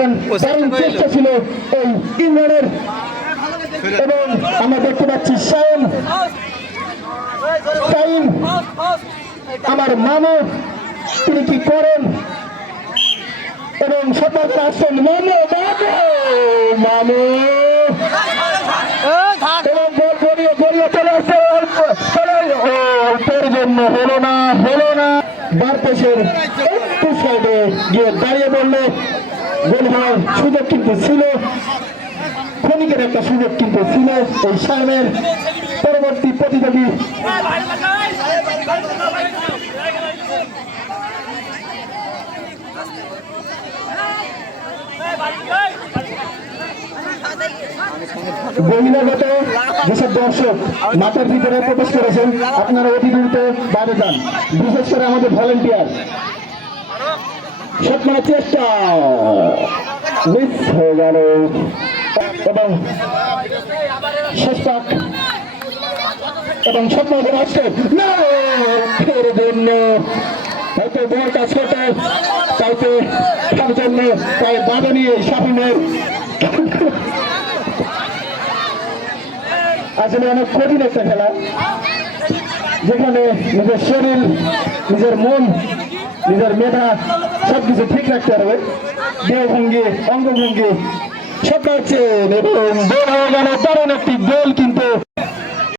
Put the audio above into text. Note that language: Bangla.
করেছিলেন দারুণ চেষ্টা ছিল এই ইমরানের এবং আমরা দেখতে পাচ্ছি শায়ন শাইন আমার মামু তিনি কি করেন? এবং সতর্ক আসছেন মামু মামু মামু। এবং বল গড়িয়ে গড়িয়ে চলে আসছে। অল্প চলে ও তোর জন্য হলো না হলো না। বারপেশের একটু সাইডে গিয়ে দাঁড়িয়ে বলল গোল হওয়ার সুযোগ কিন্তু ছিল। ক্ষণিকের একটা সুযোগ কিন্তু ছিল এই সাহেবের পরবর্তী প্রতিযোগী। বহিরাগত যেসব দর্শক মাথার ভিতরে প্রবেশ করেছেন, আপনারা অতি দ্রুত বাইরে যান। বিশেষ করে আমাদের ভলেন্টিয়ার। শট চেষ্টা। মিস হয়ে গেল। এবং শেষ পাক। এবং করে আসছে না, ফের জন্য হয়তো বড়টা ছোট কাউকে তার জন্য তাই বাধা নিয়ে শাহিনের আসলে অনেক কঠিন একটা খেলা, যেখানে নিজের শরীর, নিজের মন, নিজের মেধা সবকিছু ঠিক রাখতে পারবে। দেহভঙ্গি অঙ্গভঙ্গি সব পাচ্ছেন এবং গেল দারুণ একটি গোল কিন্তু